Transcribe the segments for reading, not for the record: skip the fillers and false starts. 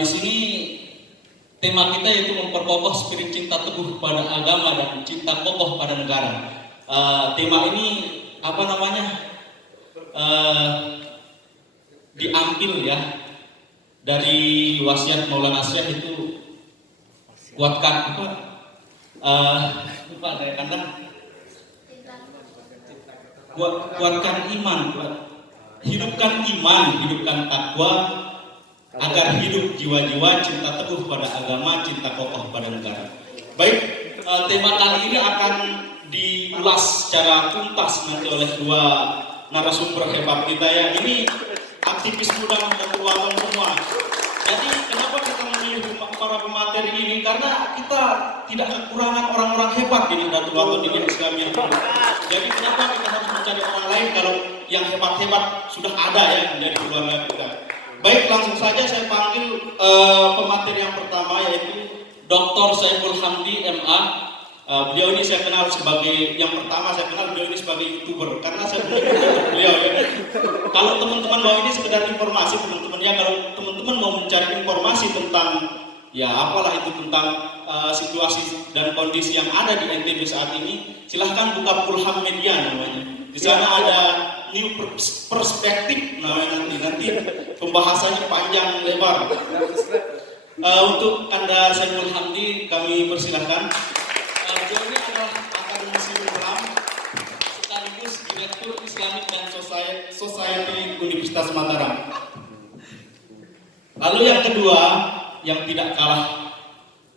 Di sini tema kita yaitu memperkokoh spirit cinta teguh pada agama dan cinta kokoh pada negara. Tema ini diambil ya dari wasiat Maulana Syekh, itu kuatkan dari kandang, kuatkan iman, hidupkan iman, hidupkan takwa, agar hidup jiwa-jiwa cinta teguh pada agama, cinta kokoh pada negara. Baik, tema kali ini akan diulas secara tuntas nanti oleh dua narasumber hebat kita ya. Ini aktivis muda Nahdlatul semua. Jadi kenapa kita memilih para pemateri ini? Karena kita tidak kekurangan orang-orang hebat di Nahdlatul Ulama Islamiyah. Jadi kenapa kita harus mencari orang lain kalau yang hebat-hebat sudah ada ya dari keluarga kita. Baik, langsung saja saya panggil pemateri yang pertama, yaitu Dr. Saiful Hamdi MA. Beliau ini saya kenal sebagai, yang pertama saya kenal beliau ini sebagai YouTuber, karena saya punya beliau ya. Kalau teman-teman mau ini sekedar informasi teman-teman ya, kalau teman-teman mau mencari informasi tentang ya apalah itu tentang situasi dan kondisi yang ada di NTB saat ini, silahkan buka Pulham Media namanya. Di sana ada new perspektif namanya, nanti pembahasannya panjang lebar. Untuk Anda Saiful Hamdi kami persilahkan. Beliau ini adalah akademisi Pulham sekaligus Direktur Islamic dan Society Universitas Mataram. Lalu yang kedua yang tidak kalah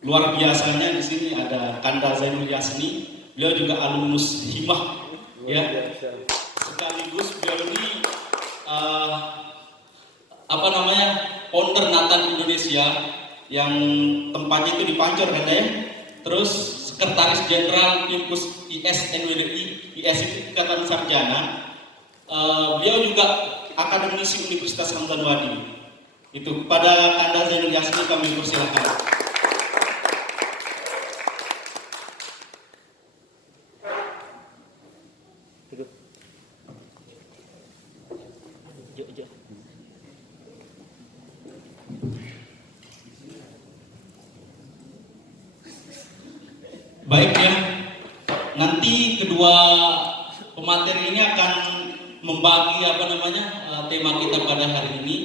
luar biasanya di sini ada Kanda Zainul Yasni. Beliau juga alumnus Himah ya. Sekaligus beliau ini founder Nathan Indonesia yang tempatnya itu di Pancor kan ya. Terus Sekretaris Jenderal Impus IS NWDI, IS itu Ikatan Sarjana. Beliau juga akademisi Universitas Hamdan Wadi. Itu pada Kanda Zainul Yasni kami persilakan. Baik ya, nanti kedua pemateri ini akan membagi tema kita pada hari ini.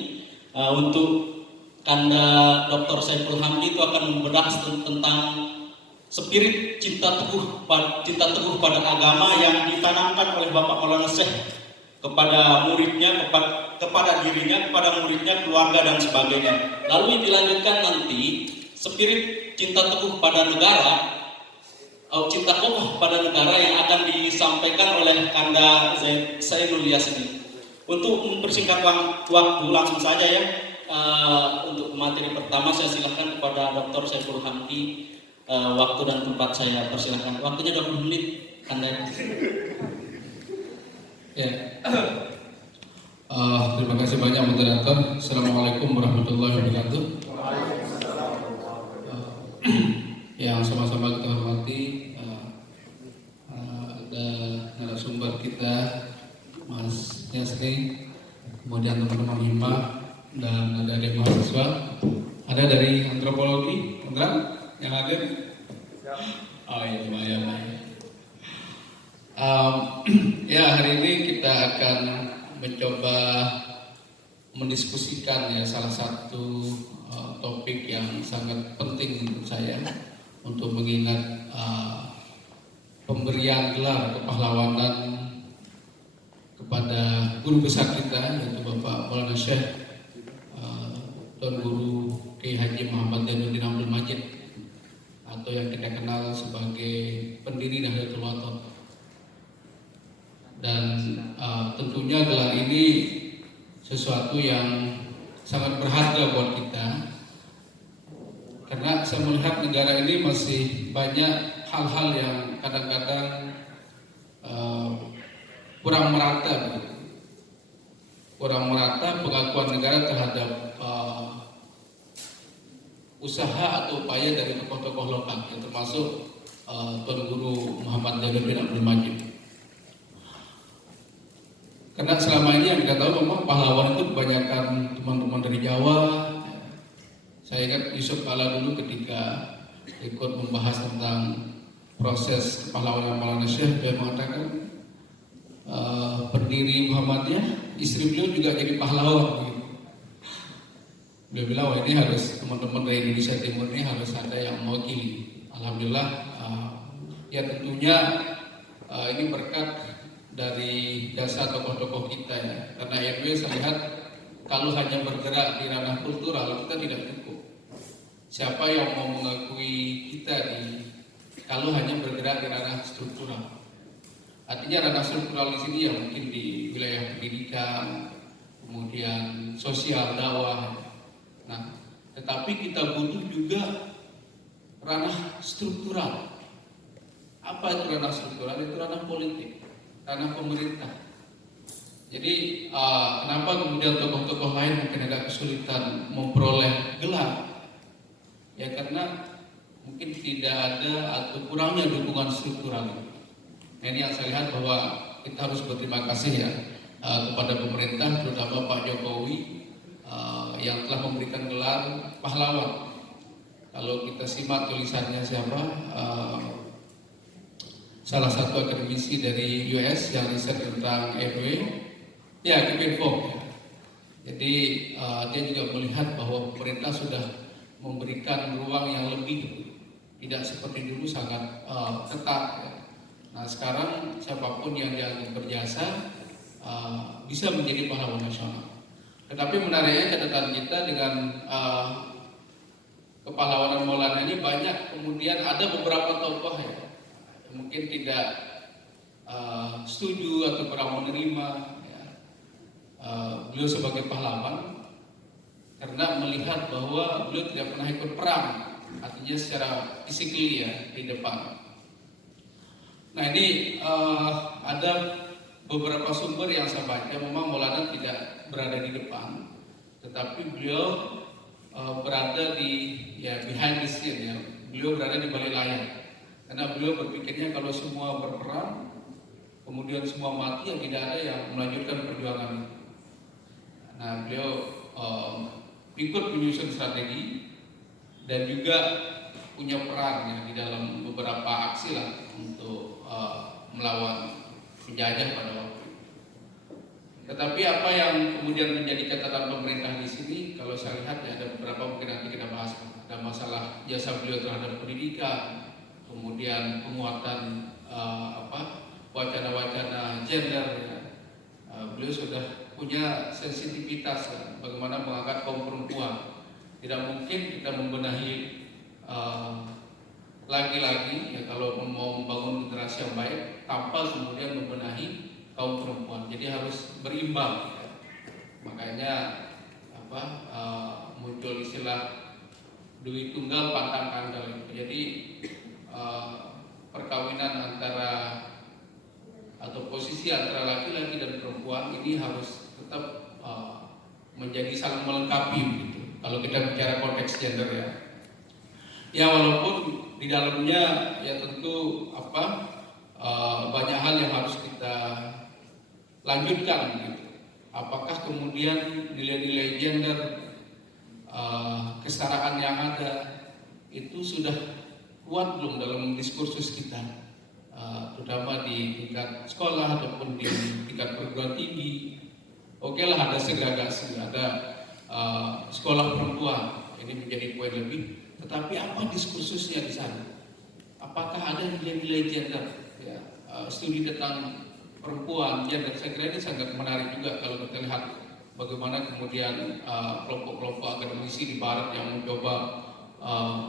Untuk Kanda Dr. Saiful Hamdi itu akan membedah tentang spirit cinta teguh pada agama yang ditanamkan oleh Bapak Maulana Syekh kepada muridnya, kepada dirinya, kepada muridnya, keluarga dan sebagainya. Lalu dilanjutkan nanti spirit cinta teguh pada negara, cinta kokoh pada negara yang akan disampaikan oleh Kanda Zainul Yasni. Untuk mempersingkat waktu langsung saja ya, untuk materi pertama saya silakan kepada Dr. Saiful Hamdi. Waktu dan tempat saya persilahkan. Waktunya 20 menit, Kanda. Ya. Terima kasih banyak moderator. Assalamualaikum warahmatullahi wabarakatuh. Yang sama-sama kita hormati, ada narasumber kita Mas Yasni, kemudian teman-teman Hima, dan ada dari mahasiswa, ada dari antropologi, yang hadir. Oh iya, lumayan. Ya, hari ini kita akan mencoba mendiskusikan ya salah satu topik yang sangat penting menurut saya untuk mengingat pemberian gelar kepahlawanan kepada guru besar kita, yaitu Bapak Maulana Syekh Tuan Guru Kiai Haji Muhammad Zainuddin Abdul Majid, atau yang kita kenal sebagai pendiri Nahdlatul Ulama. Dan tentunya gelar ini sesuatu yang sangat berharga buat kita, karena saya melihat negara ini masih banyak hal-hal yang kadang-kadang kurang merata pengakuan negara terhadap usaha atau upaya dari tokoh-tokoh lokal, yang termasuk Tuan Guru Muhammad Zainuddin Abdul Majid. Karena selama ini yang kita tahu memang pahlawan itu kebanyakan teman-teman dari Jawa, Saya ingat Yusuf Kala dulu ketika ikut membahas tentang proses kepahlawanan Maulana Syekh, dia mengatakan pendiri Muhammadiyah, istri beliau juga jadi pahlawan. Beliau bilang, wah ini harus teman-teman dari Indonesia Timur ini harus ada yang mewakili. Alhamdulillah, ya tentunya ini berkat dari jasa tokoh-tokoh kita ya. Karena RW saya lihat kalau hanya bergerak di ranah kultural kita tidak cukup. Siapa yang mau mengakui kita kalau hanya bergerak di ranah struktural? Artinya ranah struktural di sini ya mungkin di wilayah pendidikan, kemudian sosial, dakwah. Nah, tetapi kita butuh juga ranah struktural. Apa itu ranah struktural? Itu ranah politik, ranah pemerintah. Jadi kenapa kemudian tokoh-tokoh lain mungkin agak kesulitan memperoleh gelar? Ya karena mungkin tidak ada atau kurangnya dukungan struktural. Nah, ini yang saya lihat bahwa kita harus berterima kasih ya kepada pemerintah, terutama Pak Jokowi yang telah memberikan gelar pahlawan. Kalau kita simak tulisannya siapa, salah satu akademisi dari US yang riset tentang RW, ya Kemenfo. Jadi dia juga melihat bahwa pemerintah sudah memberikan ruang yang lebih, tidak seperti dulu sangat ketat. Ya. Nah sekarang siapapun yang dianggap berjasa bisa menjadi pahlawan nasional. Tetapi menariknya catatan kita dengan kepahlawanan Maulana ini banyak kemudian ada beberapa tokoh ya mungkin tidak setuju atau kurang menerima ya, beliau sebagai pahlawan karena melihat bahwa beliau tidak pernah ikut perang, artinya secara physically ya di depan. Nah ini ada beberapa sumber yang saya baca memang Maulana tidak berada di depan, tetapi beliau berada di behind the scene ya, beliau berada di balik layar. Karena beliau berpikirnya kalau semua berperang, kemudian semua mati, yang tidak ada yang melanjutkan perjuangan. Nah beliau ikut menyusun strategi dan juga punya peran ya, di dalam beberapa aksi lah untuk melawan penjajah pada waktu itu. Tetapi apa yang kemudian menjadi catatan pemerintah di sini, kalau saya lihat ya ada beberapa mungkin nanti kita bahas. Ada masalah jasa beliau terhadap pendidikan, kemudian penguatan wacana-wacana gender ya. Beliau sudah punya sensitivitas ya, bagaimana mengangkat kaum perempuan. Tidak mungkin kita membenahi lagi-lagi ya kalau mau membangun generasi yang baik tanpa kemudian membenahi kaum perempuan. Jadi harus berimbang ya. Makanya muncul istilah duit tunggal pantang kandel. Jadi perkawinan antara atau posisi antara laki-laki dan perempuan ini harus tetap menjadi saling melengkapi gitu. Kalau kita bicara konteks gender ya. Ya walaupun di dalamnya ya tentu banyak hal yang harus kita lanjutkan gitu. Apakah kemudian nilai-nilai gender kesetaraan yang ada itu sudah kuat belum dalam diskursus kita, terutama di tingkat sekolah ataupun di tingkat perguruan tinggi. Oke lah ada segregasi, ada sekolah perempuan, ini menjadi poin lebih. Tetapi apa diskursusnya di sana? Apakah ada nilai-nilai gender? Ya, studi tentang perempuan, gender, saya kira ini sangat menarik juga kalau kita lihat bagaimana kemudian kelompok-kelompok akademisi di Barat yang mencoba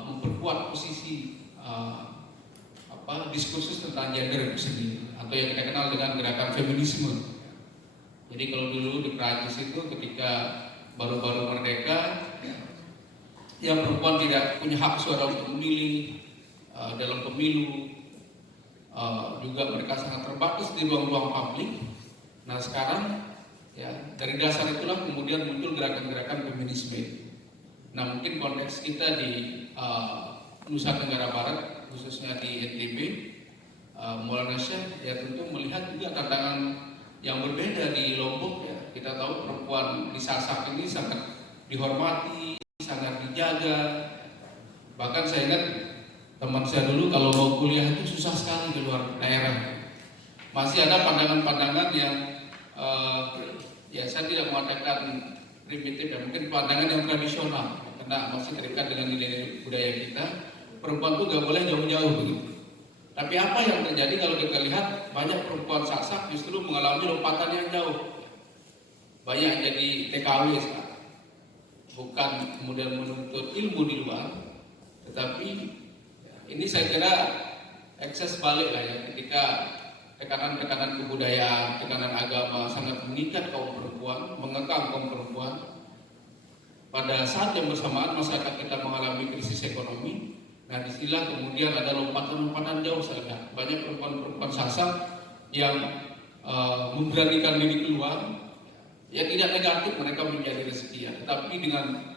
memperkuat posisi diskursus tentang gender itu sendiri, atau yang kita kenal dengan gerakan feminisme. Jadi kalau dulu di Prancis itu ketika baru-baru merdeka, yang perempuan tidak punya hak suara untuk memilih dalam pemilu, juga mereka sangat terbatas di ruang-ruang publik. Nah sekarang ya dari dasar itulah kemudian muncul gerakan-gerakan feminisme. Nah mungkin konteks kita di Nusa Tenggara Barat, khususnya di NTB, Maulana Syekh ya tentu melihat juga tantangan yang berbeda di Lombok ya. Kita tahu perempuan di Sasak ini sangat dihormati, sangat dijaga. Bahkan saya ingat teman saya dulu kalau mau kuliah itu susah sekali di luar daerah. Masih ada pandangan-pandangan yang ya saya tidak mengatakan primitif ya, mungkin pandangan yang tradisional karena masih terikat dengan nilai budaya kita. Perempuan itu gak boleh jauh-jauh begitu. Tapi apa yang terjadi kalau kita lihat banyak perempuan saksak justru mengalami lompatan yang jauh. Banyak jadi TKW sekarang. Bukan kemudian menuntut ilmu di luar, tetapi ini saya kira ekses balik lah ya, ketika tekanan-tekanan kebudayaan, tekanan agama sangat mengikat kaum perempuan, mengekang kaum perempuan. Pada saat yang bersamaan masyarakat kita mengalami krisis ekonomi. Nah, disinilah kemudian ada lompatan-lompatan jauh saya lihat. Banyak perempuan-perempuan sasak yang memberanikan diri keluar. Ya tidak negatif mereka menjadi rezeki ya, tetapi dengan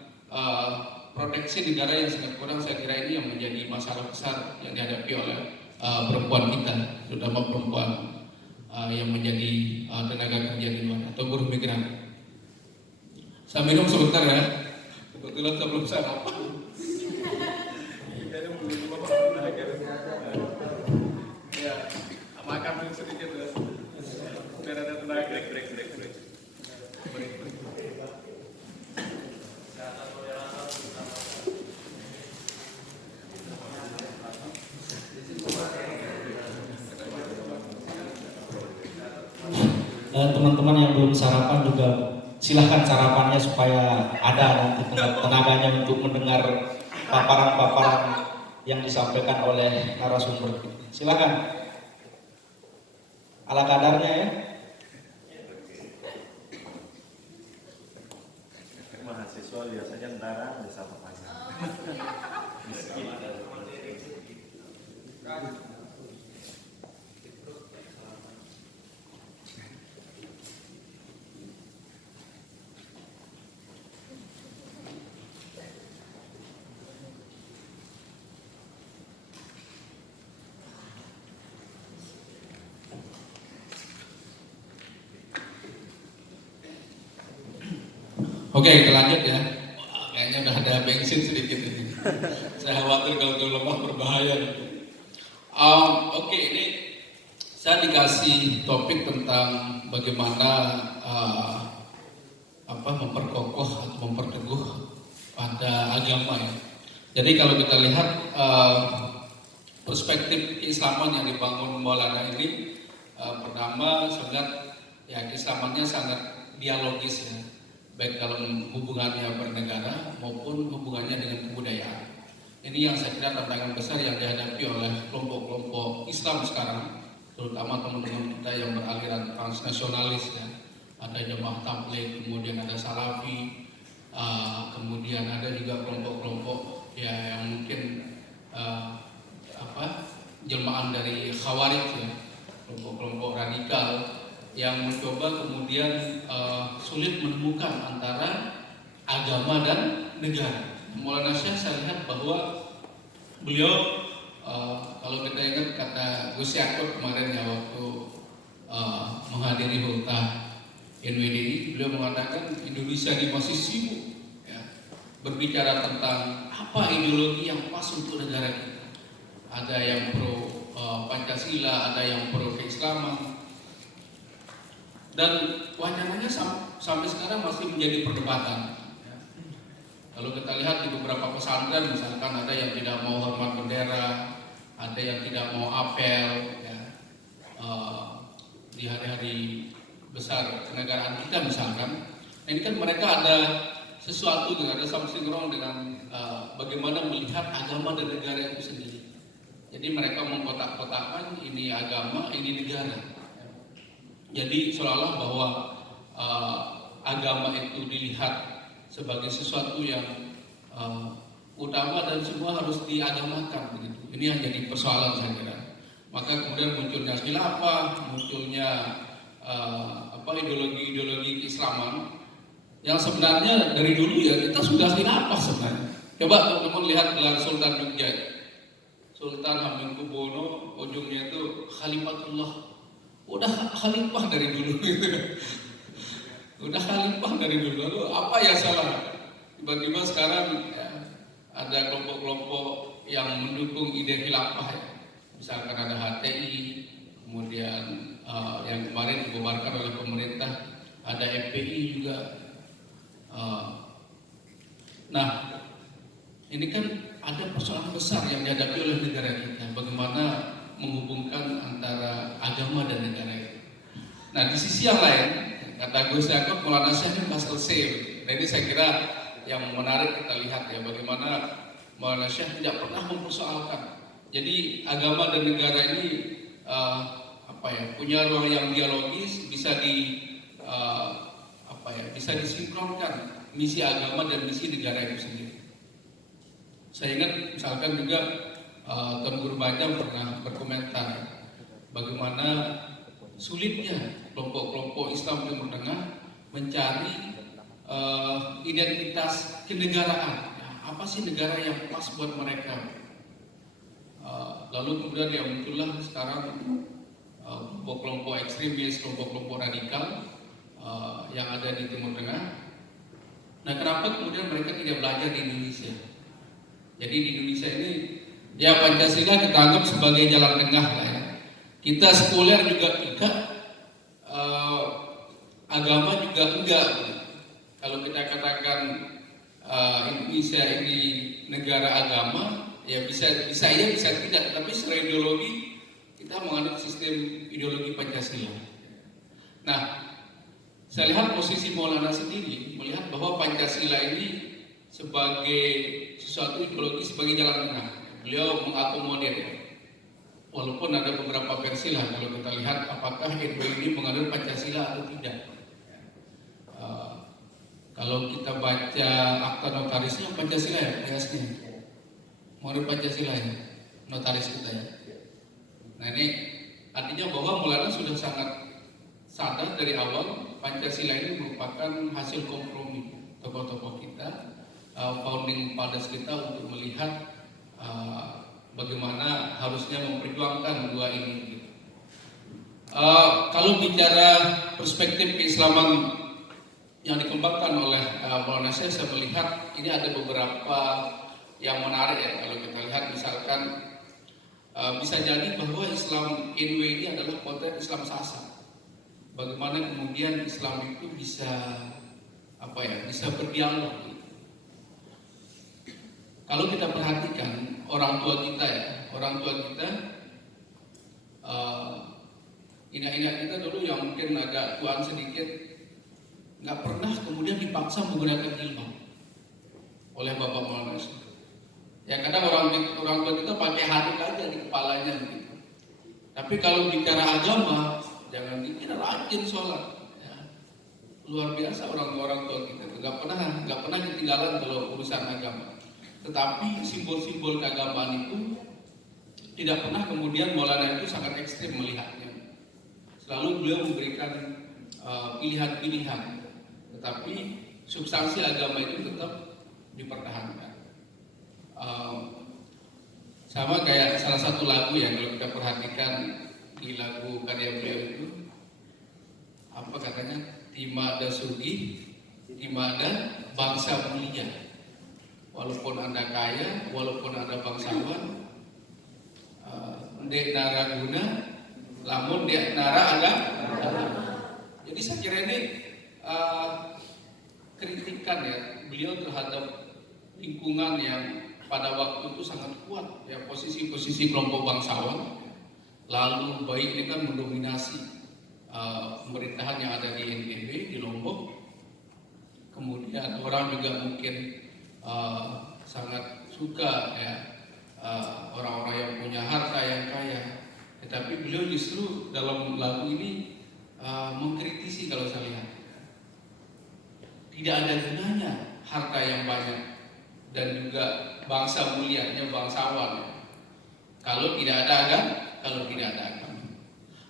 proteksi negara yang sangat kurang, saya kira ini yang menjadi masalah besar yang dihadapi oleh perempuan kita, terutama perempuan yang menjadi tenaga kerja di luar atau buruh migran. Saya minum sebentar ya, kebetulan saya belum sarapan. Ya, makan dulu sedikit ya. Biar ada tenaga. Break. Teman-teman yang belum sarapan juga silahkan sarapannya supaya ada nanti tenaganya untuk mendengar paparan-paparan yang disampaikan oleh narasumber. Silakan, ala kadarnya ya. Mahasiswa biasanya antara bisa pagi. Oke, kita lanjut ya. Kayaknya udah ada bensin sedikit ini. Saya khawatir kalau terlalu lemah berbahaya. Oke, ini saya dikasih topik tentang bagaimana memperkokoh atau memperteguh pada agama ya. Jadi kalau kita lihat perspektif keislaman yang dibangun Maulana ini, pertama sangat ya keislamannya sangat dialogis ya. Baik dalam hubungannya bernegara maupun hubungannya dengan kebudayaan. Ini yang saya kira tantangan besar yang dihadapi oleh kelompok-kelompok Islam sekarang, terutama teman-teman kita yang beraliran transnasionalis ya. Ada Jemaah Tabligh, kemudian ada Salafi, kemudian ada juga kelompok-kelompok ya yang mungkin jelmaan dari Khawarij ya, kelompok-kelompok radikal yang mencoba kemudian sulit menemukan antara agama dan negara. Maulana Syekh saya lihat bahwa beliau kalau kita ingat kata Gus Yakut kemarin ya waktu menghadiri ultah NWDI, beliau mengatakan Indonesia ini masih sibuk ya, berbicara tentang apa ideologi yang pas untuk negara kita. Ada yang pro Pancasila, ada yang pro keislaman. Dan wacananya sampai sekarang masih menjadi perdebatan. Kalau kita lihat di beberapa pesantren, misalkan ada yang tidak mau hormat bendera, ada yang tidak mau apel, ya, di hari-hari besar kenegaraan kita misalkan. Nah, ini kan mereka ada sesuatu dengan ada something wrong dengan bagaimana melihat agama dan negara itu sendiri. Jadi mereka mengkotak-kotakan ini agama, ini negara. Jadi seolah-olah bahwa agama itu dilihat sebagai sesuatu yang utama dan semua harus diagamakan begitu. Ini yang jadi persoalan saya kira. Maka kemudian munculnya khilafah, munculnya ideologi-ideologi keislaman yang sebenarnya dari dulu ya kita sudah khilafah sebenarnya. Coba teman-teman lihat gelar Sultan Jogja, Sultan Hamengkubuwono, ujungnya itu Khalifatullah. Udah khalifah dari dulu gitu. Udah khalifah dari dulu. Lalu apa ya salah? Tiba-tiba sekarang ya, yang mendukung ide khilafah ya. Misalkan ada HTI, kemudian yang kemarin dibubarkan oleh pemerintah, ada FPI juga. Nah, ini kan ada persoalan besar yang dihadapi oleh negara kita, bagaimana menghubungkan antara agama dan negara itu. Nah, di sisi yang lain, kata Gus Yakub, Maulana Syekh ini nggak selesai. Nah, ini saya kira yang menarik kita lihat ya, bagaimana Maulana Syekh tidak pernah mempersoalkan. Jadi agama dan negara ini punya ruang yang dialogis, bisa bisa disinkronkan misi agama dan misi negara itu sendiri. Saya ingat misalkan juga Tuan Guru Bajang pernah berkomentar bagaimana sulitnya kelompok-kelompok Islam Timur Tengah mencari identitas kenegaraan. Apa sih negara yang pas buat mereka? Lalu kemudian ya muncullah sekarang kelompok-kelompok ekstremis, kelompok-kelompok radikal yang ada di Timur Tengah. Nah, kenapa kemudian mereka tidak belajar di Indonesia? Jadi di Indonesia ini ya Pancasila kita anggap sebagai jalan tengah lah ya. Kita sekuler juga tidak, agama juga enggak. Kalau kita katakan Indonesia ini negara agama, ya bisa iya bisa tidak. Tapi secara ideologi kita menganut sistem ideologi Pancasila. Nah, saya lihat posisi Maulana sendiri melihat bahwa Pancasila ini sebagai sesuatu ideologi, sebagai jalan tengah. Beliau mengakomodir, walaupun ada beberapa versi lah kalau kita lihat apakah NU ini menganut Pancasila atau tidak. Kalau kita baca akta notarisnya Pancasila ya, biasanya menganut Pancasila ya, notaris kita ya. Nah, ini artinya bahwa Maulana sudah sangat sadar dari awal Pancasila ini merupakan hasil kompromi tokoh-tokoh kita, founding fathers kita untuk melihat bagaimana harusnya memperjuangkan dua ini. Kalau bicara perspektif keislaman yang dikembangkan oleh Maulana Syekh, saya melihat ini ada beberapa yang menarik ya. Kalau kita lihat misalkan bisa jadi bahwa Islam NW ini adalah potret Islam sasar. Bagaimana kemudian Islam itu bisa bisa berdialog. Kalau kita perhatikan orang tua kita inak-inak kita dulu yang mungkin agak tuaan sedikit, nggak pernah kemudian dipaksa menggunakan jilbab oleh Bapak Maulana Syekh. Ya kadang orang tua kita pakai handuk aja di kepalanya gitu. Tapi kalau bicara agama, jangan dikira rajin sholat. Ya. Luar biasa orang tua kita, nggak pernah ketinggalan kalau urusan agama. Tetapi simbol-simbol keagamaan itu tidak pernah kemudian Maulana itu sangat ekstrim melihatnya. Selalu beliau memberikan pilihan-pilihan, tetapi substansi agama itu tetap dipertahankan. Sama kayak salah satu lagu ya, kalau kita perhatikan di lagu karya beliau itu apa katanya, timada sugi, timada bangsa mulia. Walaupun Anda kaya, walaupun Anda bangsawan, dek nara guna, lamun dek nara ada. Jadi saya kira ini kritikan ya beliau terhadap lingkungan yang pada waktu itu sangat kuat ya, posisi-posisi kelompok bangsawan. Lalu baik ini kan mendominasi pemerintahan yang ada di NTB, di Lombok. Kemudian orang juga mungkin sangat suka ya orang-orang yang punya harta yang kaya. Tetapi beliau justru dalam lagu ini mengkritisi, kalau saya lihat tidak ada gunanya harta yang banyak dan juga bangsa mulianya bangsawan kalau tidak ada agama.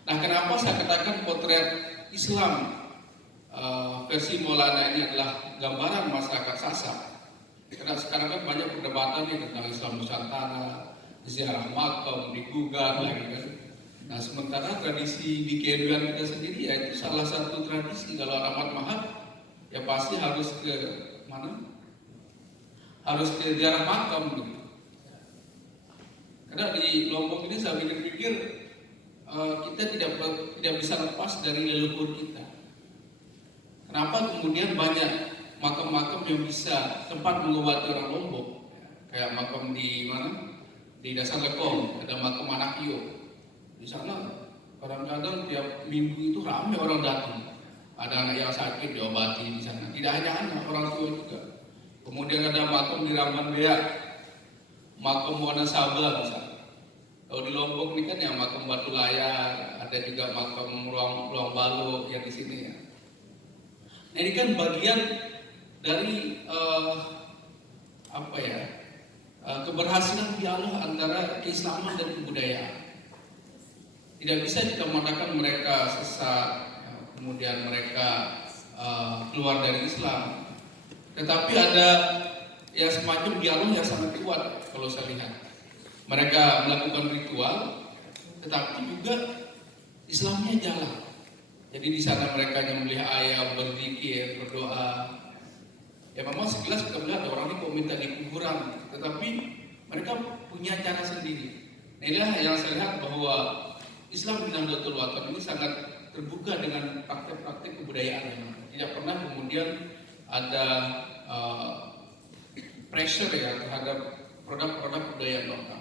Nah, kenapa saya katakan potret Islam versi Maulana ini adalah gambaran masyarakat Sasak? Karena sekarang kan banyak perdebatan nih tentang Islam Nusantara, ziarah makam, digugat lagi kan. Nah, sementara tradisi di kehidupan kita sendiri ya itu salah satu tradisi. Kalau alamat mahal ya pasti harus ke mana? Harus ke ziarah makam gitu. Karena di Lombok ini saya pikir-pikir kita tidak bisa lepas dari leluhur kita. Kenapa kemudian banyak makam-makam yang bisa tempat mengobati orang Lombok, kayak makam di mana? Di Dasar Lekong ada makam Anakio. Di sana kadang-kadang tiap minggu itu ramai orang datang. Ada anak yang sakit diobati di sana. Tidak hanya anak, orang tua juga. Kemudian ada makam di Ramban Beak, makam Wonosaba misalnya. Kalau di Lombok ini kan yang makam Batu Layar, ada juga makam Ruang Balu yang di sini ya. Nah, ini kan bagian dari keberhasilan dialog antara keislaman dan kebudayaan. Tidak bisa kita mengatakan mereka sesat, kemudian mereka keluar dari Islam. Tetapi ada ya semacam dialog yang sangat kuat kalau saya lihat. Mereka melakukan ritual, tetapi juga Islamnya jalan. Jadi di sana mereka memelihara ayam, berzikir, berdoa. Ya memang sekilas kita melihat orang ini kok minta di kuburan, tetapi mereka punya cara sendiri. Nah, inilah yang saya lihat bahwa Islam di Nahdlatul Ulama ini sangat terbuka dengan praktek-praktek kebudayaan. Tidak pernah kemudian ada pressure ya terhadap produk-produk kebudayaan lokal.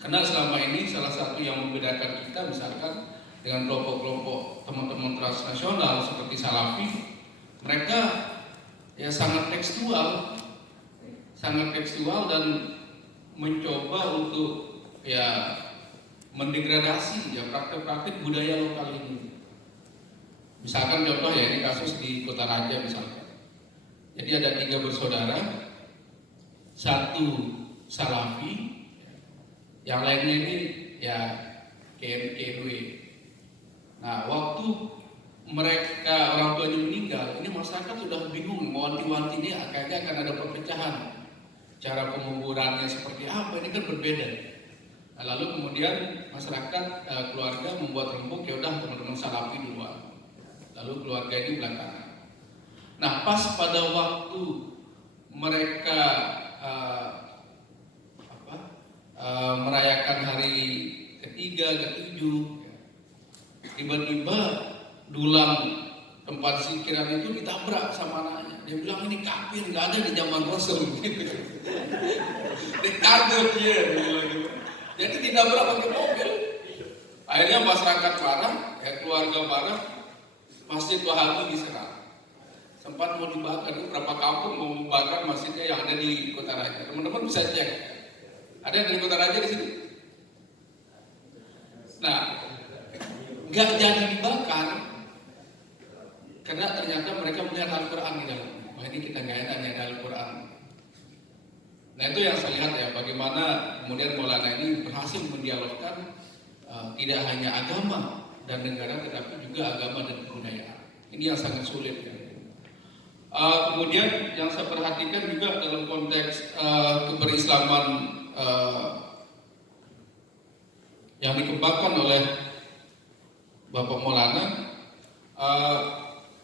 Karena selama ini salah satu yang membedakan kita misalkan dengan kelompok-kelompok teman-teman transnasional seperti Salafi, mereka ya sangat tekstual dan mencoba untuk ya mendegradasi ya praktek-praktek budaya lokal ini. Misalkan contoh ya ini kasus di Kota Raja misalkan. Jadi ada 3 bersaudara, 1 Salafi, yang lainnya ini ya KNW. Nah, waktu mereka orang tuanya meninggal, ini masyarakat sudah bingung mau wanti-wanti ini kayaknya akan ada perpecahan. Cara penguburannya seperti apa ini kan berbeda. Nah, lalu kemudian masyarakat keluarga membuat rembuk, ya udah teman-teman Salafi duluan. Lalu keluarga ini belakangan. Nah, pas pada waktu mereka merayakan hari ketiga, ketujuh, tiba-tiba dulang tempat zikiran itu ditabrak sama anaknya. Dia bilang ini kafir, nggak ada di zaman Rasul. Diktator dia. Jadi ditabrak pakai mobil. Akhirnya masyarakat marah, ya keluarga marah, Masjid Wahabi diserang. Sempat mau dibakar, berapa kampung mau membakar masjidnya yang ada di Kota Raja. Teman-teman bisa cek. Ada yang dari Kota Raja di sini. Nah, nggak jadi dibakar karena ternyata mereka melihat Al-Quran di dalam. Wah, ini kita nggak enak ada Al-Quran. Nah, itu yang saya lihat ya, bagaimana kemudian Maulana ini berhasil mendialogkan tidak hanya agama dan negara, tetapi juga agama dan kebudayaan. Ini yang sangat sulit ya. Kemudian yang saya perhatikan juga dalam konteks keberislaman yang dikembangkan oleh Bapak Maulana,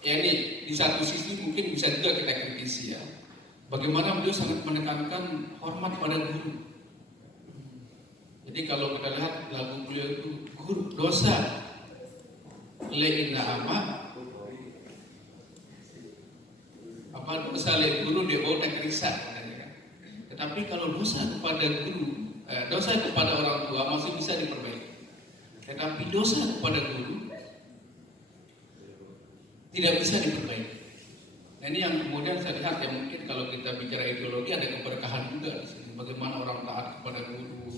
ya ini di satu sisi mungkin bisa juga kita kritisi ya, bagaimana beliau sangat menekankan hormat pada guru. Jadi kalau kita lihat lagu beliau itu guru dosa le'inna ama apa dosa le guru dia bawa tekrisa. Tetapi kalau dosa kepada guru, dosa kepada orang tua masih bisa diperbaiki. Tetapi dosa kepada guru tidak bisa diperbaiki. Nah, ini yang kemudian saya lihat ya, mungkin kalau kita bicara ideologi ada keberkahan juga di sini. Bagaimana orang taat kepada guru,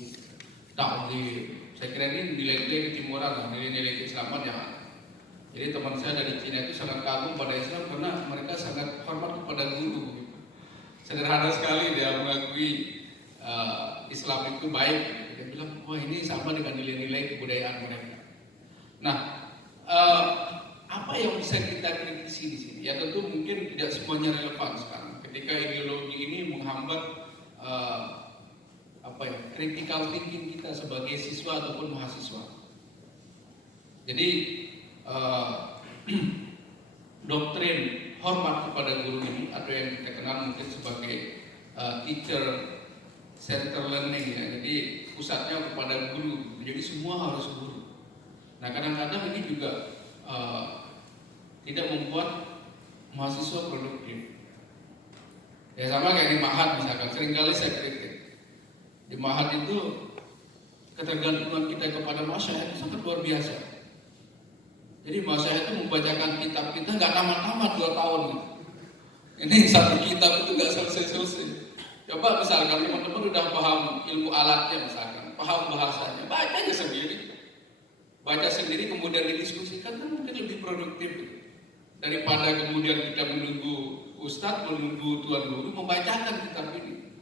taklim. Saya kira ini nilai-nilai ketimuran, nilai-nilai keislaman yang ada. Jadi teman saya dari Cina itu sangat kagum pada Islam karena mereka sangat hormat kepada guru. Sederhana sekali dia mengakui Islam itu baik. Dia bilang, wah ini sama dengan nilai-nilai kebudayaan mereka. Nah, apa yang bisa kita kritisi di sini? Ya tentu mungkin tidak semuanya relevan sekarang. Ketika ideologi ini menghambat critical thinking kita sebagai siswa ataupun mahasiswa. Jadi doktrin hormat kepada guru ini atau yang kita kenal mungkin sebagai teacher center learning ya, jadi pusatnya kepada guru, jadi semua harus guru. Nah kadang-kadang ini juga tidak membuat mahasiswa produktif. Ya sama kayak di Mahat misalkan, seringkali saya kritik. Di Mahat itu ketergantungan kita kepada masyayikh itu sangat luar biasa. Jadi masyayikh itu membacakan kitab kita nggak tamat-tamat 2 tahun. Ini satu kitab itu nggak selesai-selesai. Coba misalkan teman-teman udah paham ilmu alatnya misalkan, paham bahasanya, baca aja sendiri. Baca sendiri kemudian didiskusikan kan mungkin lebih produktif daripada kemudian kita menunggu ustadz, menunggu tuan guru membacakan kitab ini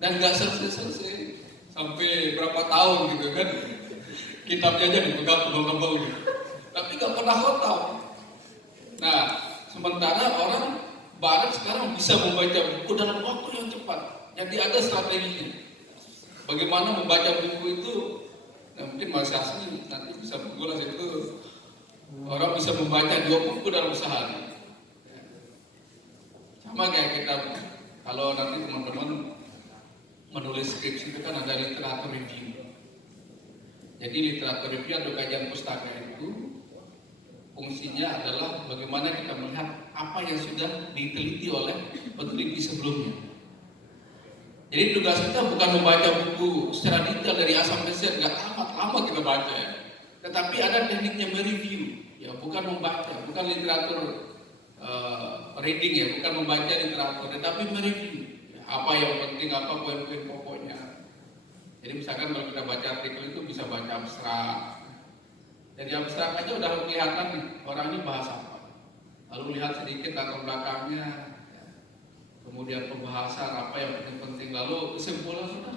dan nggak selesai sampai berapa tahun gitu kan, kitabnya aja dipegang tebal-tebal gitu, tapi nggak pernah khotam. Nah sementara orang barat sekarang bisa membaca buku dalam waktu yang cepat, jadi ada strateginya bagaimana membaca buku itu. Nah, mungkin Mas Asni nanti bisa mengulas itu, orang bisa membaca 2 buku dalam sehari. Sama kayak kita, kalau nanti teman-teman menulis skripsi itu kan ada literatur review. Jadi literatur review atau kajian pustaka itu fungsinya adalah bagaimana kita melihat apa yang sudah diteliti oleh peneliti sebelumnya. Jadi tugas kita bukan membaca buku secara detail dari A sampai Z, nggak tamat lama kita baca ya. Tetapi ada tekniknya mereview, ya bukan membaca, bukan literatur reading ya, bukan membaca literatur, tetapi mereview apa yang penting, apa poin-poin pokoknya. Jadi misalkan kalau kita baca artikel itu bisa baca abstrak. Dari abstrak aja udah kelihatan nih orang ini bahas apa. Lalu lihat sedikit latar belakangnya. Kemudian pembahasan apa yang penting-penting, lalu kesimpulan sudah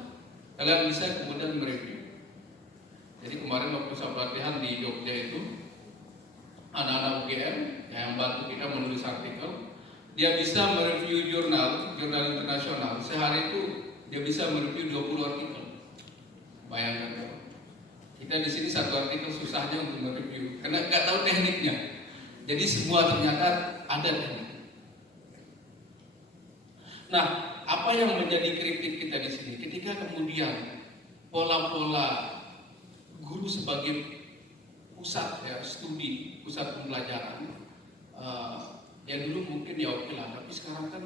kalian bisa kemudian mereview. Jadi kemarin waktu saya pelatihan di Jogja itu anak-anak UGM yang bantu kita menulis artikel, dia bisa mereview jurnal internasional sehari itu dia bisa mereview 20 artikel. Bayangkan kita di sini satu artikel susahnya untuk mereview karena nggak tahu tekniknya. Jadi semua ternyata ada teknik. Nah, apa yang menjadi kritik kita di sini? Ketika kemudian pola-pola guru sebagai pusat ya studi, pusat pembelajaran, ya dulu mungkin ya oke lah, tapi sekarang kan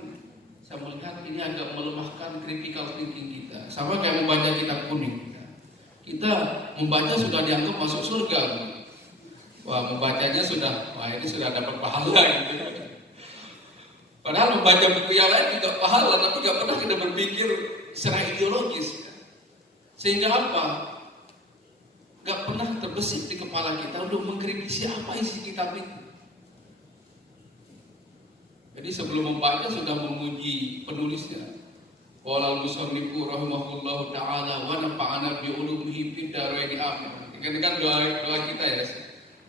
saya melihat ini agak melemahkan critical thinking kita. Sama kayak membaca kitab kuning. Kita membaca sudah dianggap masuk surga. Wah, membacanya sudah, wah ini sudah dapat pahala gitu. Padahal membaca buku yang lain juga pahala, tapi gak pernah kita berpikir secara ideologis. Sehingga apa? Gak pernah terbesit di kepala kita untuk mengkritisi apa isi kitab itu. Jadi sebelum membaca sudah memuji penulisnya. Qala al-musannifu rahimahullahu ta'ala wa nafa'ana bi ulumihi fid dharain amin. Ini kan doa kita ya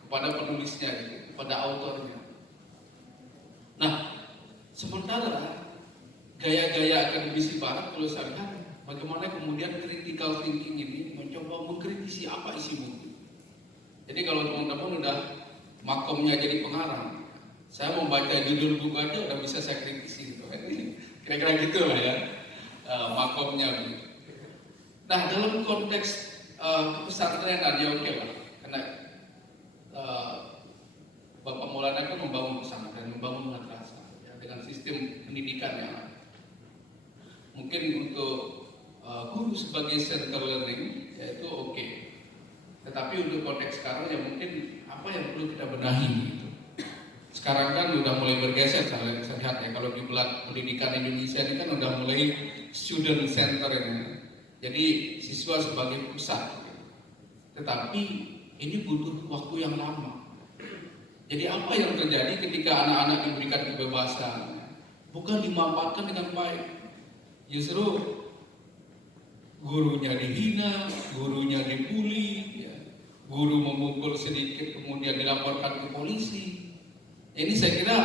kepada penulisnya, kepada autornya. Nah, sementara gaya-gaya akademisi barat kalau saya lihat bagaimana kemudian critical thinking ini mencoba mengkritisi apa isi buku. Jadi kalau teman-teman udah makomnya jadi pengarang, saya membaca judul buku aja udah bisa saya kritisi gitu. Kira-kira gitu lah ya makomnya. Nah dalam konteks pesantrenan ya oke lah, karena Bapak Maulana kan membangun pesantren, membangun madrasah dengan sistem pendidikan yang mungkin untuk guru sebagai center learning yaitu oke. Tetapi untuk konteks sekarang ya mungkin apa yang perlu kita benahi gitu. Sekarang kan udah mulai bergeser saya lihat ya, kalau di pendidikan Indonesia ini kan udah mulai student center ini. Jadi siswa sebagai pusat. Tetapi ini butuh waktu yang lama. Jadi apa yang terjadi ketika anak-anak diberikan kebebasan? Bukan dimanfaatkan dengan baik. Justru gurunya dihina, gurunya dibully, ya. Guru memukul sedikit kemudian dilaporkan ke polisi. Ini saya kira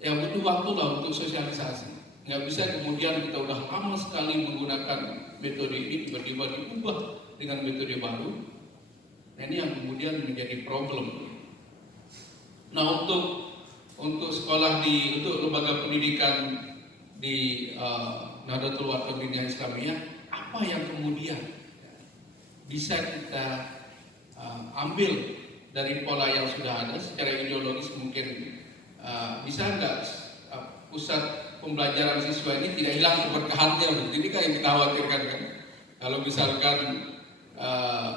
ya butuh waktu lah untuk sosialisasi. Nggak bisa kemudian kita udah lama sekali menggunakan metode ini tiba-tiba diubah dengan metode baru. Nah ini yang kemudian menjadi problem. Nah untuk sekolah untuk lembaga pendidikan di Nahdlatul Wathon Islamiyah apa yang kemudian bisa kita ambil dari pola yang sudah ada secara ideologis. Mungkin bisa nggak pusat pembelajaran siswa ini tidak hilang keberkahannya? Jadi kan yang kita khawatirkan kan, kalau misalkan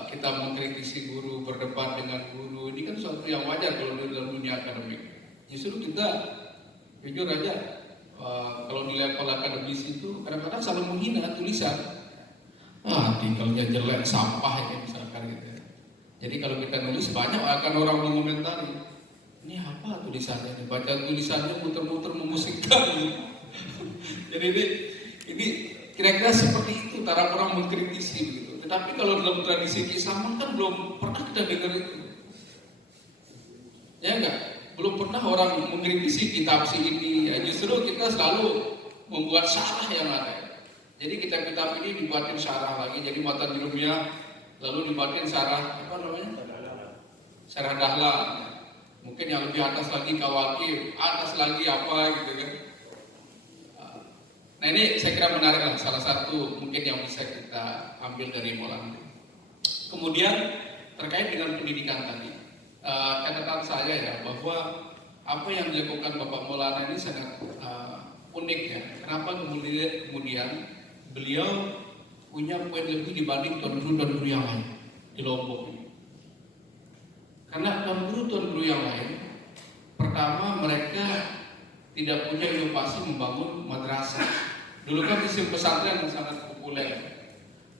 kita mengkritisi guru, berdebat dengan guru, ini kan suatu yang wajar kalau di dalam dunia akademik. Justru kita jujur aja, kalau di level akademis itu kadang-kadang saling menghina tulisan, tinggalnya jelek, sampah ya misalkan gitu. Jadi kalau kita nulis banyak akan orang mengomentari, ini apa tulisannya? Baca tulisannya muter-muter memusikkan gitu. Jadi ini kira-kira seperti itu cara orang mengkritisi gitu. Tetapi kalau dalam tradisi keislaman kan belum pernah kita dengar itu. Ya enggak? Belum pernah orang mengkritisi kitab si ini. Ya, justru kita selalu membuat syarah yang ada. Jadi kitab-kitab ini dibuatin syarah lagi. Jadi matan ilmiah lalu dibuatin syarah apa namanya? Syarah dahlan. Mungkin yang lebih atas lagi kawakib, atas lagi apa gitu kan. Nah ini saya kira menarik lah, salah satu mungkin yang bisa kita ambil dari Maulana. Kemudian terkait dengan pendidikan tadi, catatan saya ya bahwa apa yang dilakukan Bapak Maulana ini sangat unik ya. Kenapa kemudian beliau punya poin lebih dibanding tuan guru yang lain di Lombok ini? Karena tuan guru yang lain, pertama mereka tidak punya inovasi membangun madrasah. Dulu kan sistem pesantren yang sangat populer,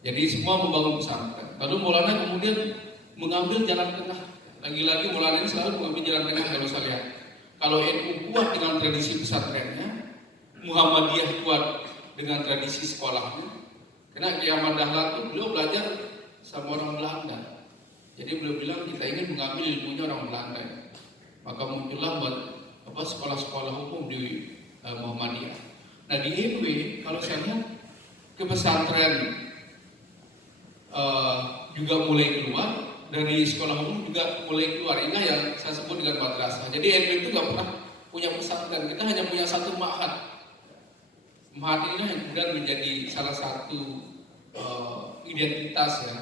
jadi semua membangun pesantren. Lalu Maulana kemudian mengambil jalan tengah. Lagi-lagi Maulana ini selalu mengambil jalan tengah kalau saya lihat. Kalau NU kuat dengan tradisi pesantrennya, Muhammadiyah kuat dengan tradisi sekolahnya. Karena Kiai Ahmad Dahlan itu beliau belajar sama orang Belanda. Jadi beliau bilang kita ingin mengambil ilmunya orang Belanda. Maka muncullah sekolah-sekolah hukum di Muhammadiyah. Nah di IPB kalau saya lihat ke pesantren juga mulai keluar, dari sekolah umum juga mulai keluar. Ini yang saya sebut dengan madrasah. Jadi NU itu nggak pernah punya pesantren, kita hanya punya satu ma'had. Ma'had ini yang kemudian menjadi salah satu identitas ya,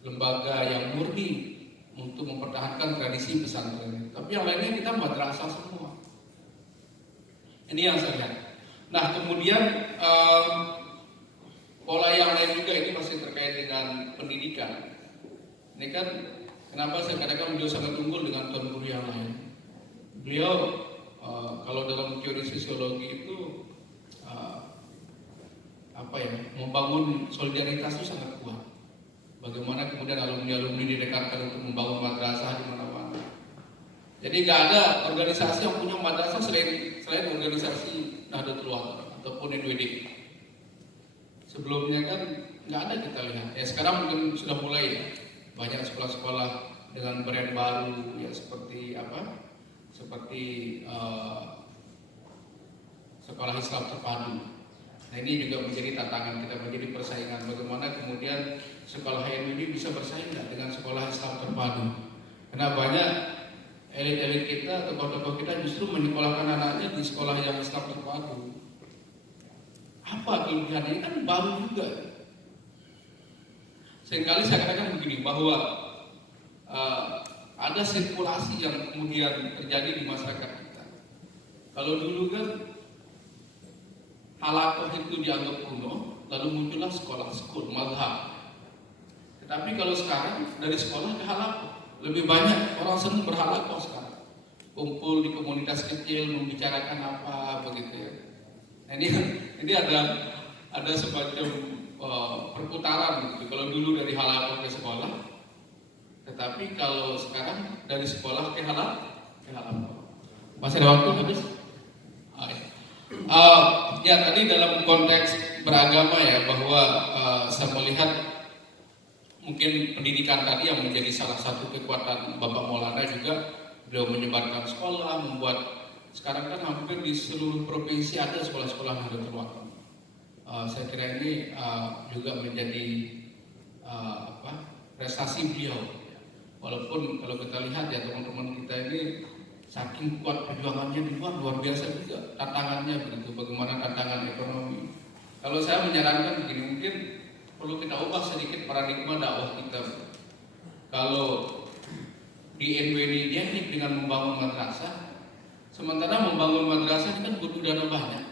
lembaga yang murni untuk mempertahankan tradisi pesantren. Tapi yang lainnya kita madrasah semua. Ini yang saya lihat. Nah kemudian pola yang lain juga ini masih terkait dengan pendidikan. Ini kan kenapa saya katakan beliau sangat unggul dengan tuan guru yang lain. Beliau kalau dalam teori sosiologi itu membangun solidaritas itu sangat kuat. Bagaimana kemudian alumni-alumni didekatkan untuk membangun madrasah di mana-mana. Jadi nggak ada organisasi yang punya madrasah selain organisasi Nahdlatul Ulama ataupun NWD. Sebelumnya kan nggak ada kita lihat. Ya sekarang mungkin sudah mulai ya, banyak sekolah-sekolah dengan brand baru ya seperti sekolah Islam terpadu. Nah ini juga menjadi tantangan kita, menjadi persaingan. Bagaimana kemudian sekolah NWD bisa bersaing dengan sekolah Islam terpadu? Karena banyak elit-elit kita, tokoh-tokoh kita justru menyekolahkan anaknya di sekolah yang Islam terpadu. Apa kelebihan ini kan baru juga. Seringkali saya katakan begini bahwa ada sirkulasi yang kemudian terjadi di masyarakat kita. Kalau dulu kan halaqah itu dianggap kuno, lalu muncullah sekolah mazhab. Tetapi kalau sekarang dari sekolah ke halaqah, lebih banyak orang senang berhalaqah sekarang. Kumpul di komunitas kecil membicarakan apa begitu ya. Nah, ini ada semacam perputaran gitu. Kalau dulu dari halaqah ke sekolah, tetapi kalau sekarang dari sekolah ke halaqah. Masih ada waktu habis? Ya tadi dalam konteks beragama ya bahwa saya melihat mungkin pendidikan tadi yang menjadi salah satu kekuatan Bapak Maulana juga. Beliau menyebarkan sekolah, membuat sekarang kan hampir di seluruh provinsi ada sekolah-sekolah Nahdlatul Ulama. Saya kira ini juga menjadi prestasi beliau. Walaupun kalau kita lihat ya teman-teman kita ini saking kuat perjuangannya di luar biasa juga tantangannya begitu. Bagaimana tantangan ekonomi? Kalau saya menyarankan begini, mungkin perlu kita ubah sedikit paradigma dakwah kita. Kalau di NWD identik dengan membangun madrasah, sementara membangun madrasah kan butuh dana banyak,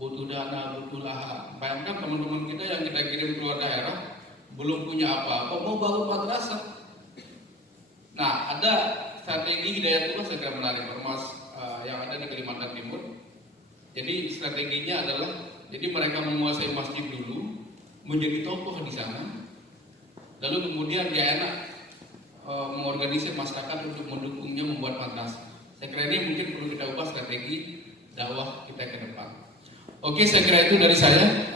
butuh dana, butuh lahan. Bayangkan teman-teman kita yang kita kirim keluar daerah belum punya apa-apa, mau bangun madrasah. Nah, ada strategi Hidayatullah saya kira menarik, ormas yang ada di Kalimantan Timur. Jadi strateginya adalah, jadi mereka menguasai masjid dulu, menjadi tokoh di sana, lalu kemudian dia enak mengorganisir masyarakat untuk mendukungnya membuat madrasah. Saya kira ini mungkin perlu kita ubah strategi dakwah kita ke depan. Oke, saya kira itu dari saya.